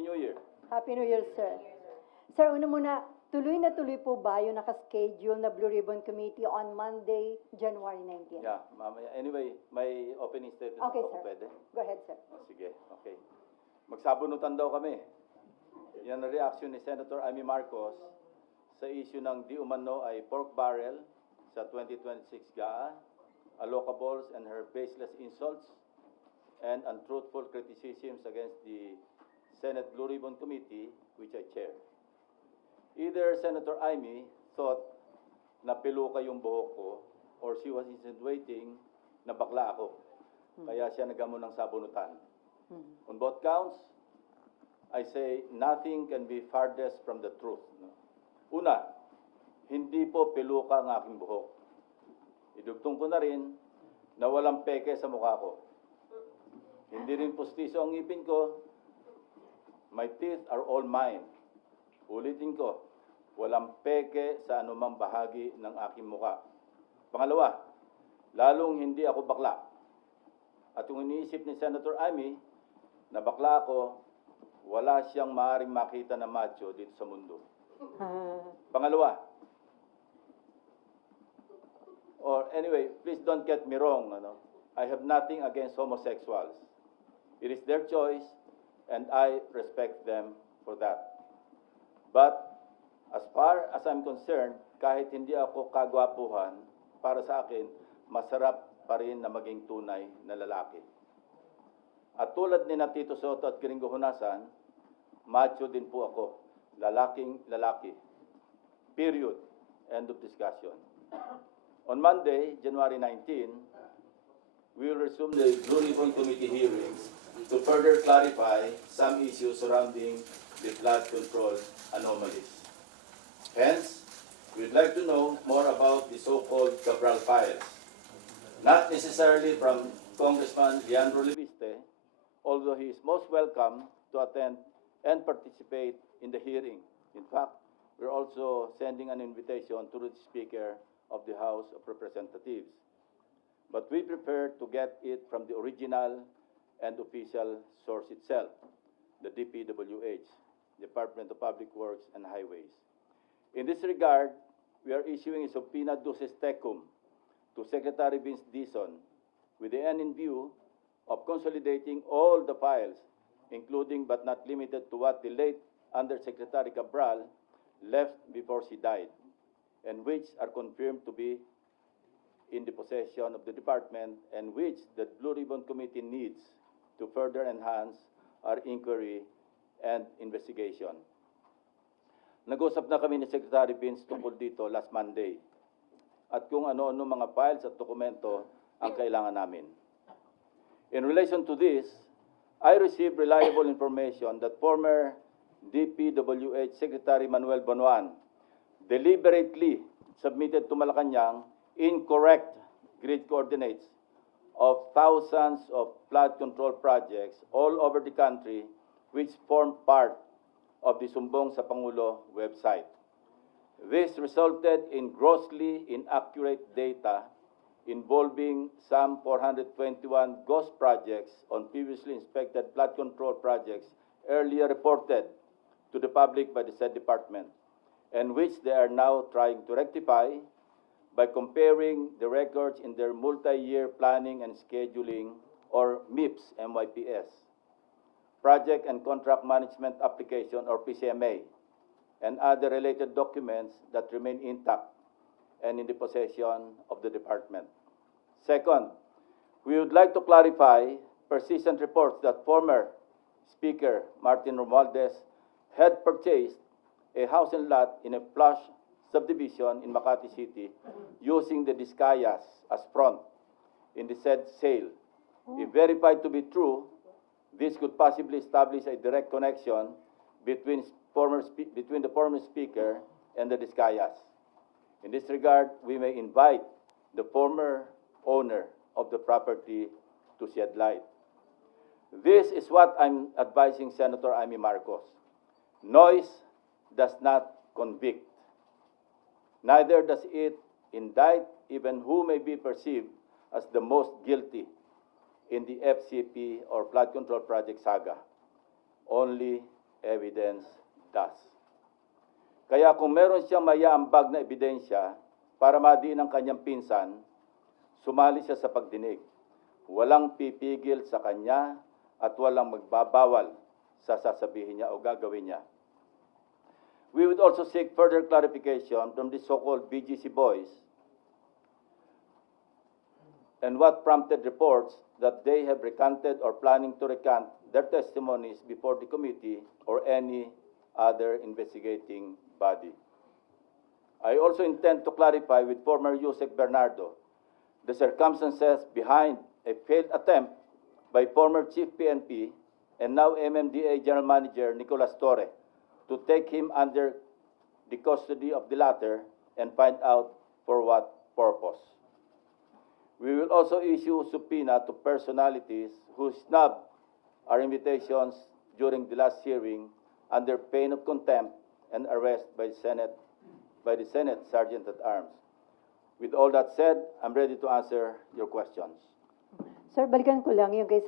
Happy New Year. Happy New Year, sir. Sir, una muna, tuloy na tuloy po ba yung nakaschedule na Blue Ribbon Committee on Monday, January 19? Yeah, mamaya. Anyway, may opening statement Okay, ako, sir. pwede? Go ahead, sir. Sige, okay. Magsabunutan daw kami. Yan ang reaction ni Senator Amy Marcos sa issue ng di umano ay pork barrel sa 2026 GAA, allocables and her baseless insults, and untruthful criticisms against the Senate Blue Ribbon Committee, which I chair. Either Senator Amy thought na piluka yung buhok ko or she was insinuating na bakla ako. Kaya siya nagamon ng sabunutan. On both counts, I say nothing can be farthest from the truth. Una, hindi po piluka ang aking buhok. Idugtong ko na rin na walang peke sa mukha ko. Hindi rin pustiso ang ngipin ko. My teeth are all mine. Ulitin ko, walang peke sa anumang bahagi ng aking mukha. Pangalawa, lalong hindi ako bakla. At kung iniisip ni Senator Amy na bakla ako, wala siyang maaaring makita na macho dito sa mundo. Pangalawa, or anyway, please don't get me wrong. I have nothing against homosexuals. It is their choice, and I respect them for that. But as far as I'm concerned, kahit hindi ako kagwapuhan, para sa akin, masarap pa rin na maging tunay na lalaki. At tulad ni na Tito Soto at Gringo Honasan, macho din po ako. Lalaking lalaki. Period. End of discussion. On Monday, January 19, we will resume the Blue Ribbon Committee hearings to further clarify some issues surrounding the flood control anomalies. Hence, we'd like to know more about the so-called Cabral files. Not necessarily from Congressman Leandro Leviste, although he is most welcome to attend and participate in the hearing. In fact, we're also sending an invitation to the Speaker of the House of Representatives. But we prefer to get it from the original and official source itself, the DPWH, Department of Public Works and Highways. In this regard, we are issuing a subpoena duces tecum to Secretary Vince Dizon with the end in view of consolidating all the files, including but not limited to what the late Undersecretary Cabral left before she died, and which are confirmed to be in the possession of the department and which the Blue Ribbon Committee needs to further enhance our inquiry and investigation. Nag-usap na kami ni Secretary Vince tungkol dito last Monday at kung ano-ano mga files at dokumento ang kailangan namin. In relation to this, I received reliable information that former DPWH Secretary Manuel Bonoan deliberately submitted to Malacanang incorrect grid coordinates of thousands of flood control projects all over the country which form part of the Sumbong sa Pangulo website. This resulted in grossly inaccurate data involving some 421 ghost projects on previously inspected flood control projects earlier reported to the public by the said department, and which they are now trying to rectify by comparing the records in their multi-year planning and scheduling, or MIPS, MYPS, Project and Contract Management Application, or PCMA, and other related documents that remain intact and in the possession of the department. Second, we would like to clarify persistent reports that former Speaker Martin Romualdez had purchased a house and lot in a plush subdivision in Makati City using the Discayas as front in the said sale. If verified to be true, this could possibly establish a direct connection between the former Speaker and the Discayas. In this regard, we may invite the former owner of the property to shed light. This is what I'm advising Senator Amy Marcos. Noise does not convict. Neither does it indict even who may be perceived as the most guilty in the FCP or flood control project saga. Only evidence does. Kaya kung meron siyang mayaambag na ebidensya para madiin ang kanyang pinsan, sumali siya sa pagdinig. Walang pipigil sa kanya at walang magbabawal sa sasabihin niya o gagawin niya. We would also seek further clarification from the so-called BGC boys and what prompted reports that they have recanted or planning to recant their testimonies before the committee or any other investigating body. I also intend to clarify with former Yusek Bernardo the circumstances behind a failed attempt by former Chief PNP and now MMDA General Manager Nicolas Torre to take him under the custody of the latter and find out for what purpose. We will also issue subpoena to personalities who snubbed our invitations during the last hearing under pain of contempt and arrest by the Senate Sergeant at Arms. With all that said, I'm ready to answer your questions. Sir, balikan ko lang yung kay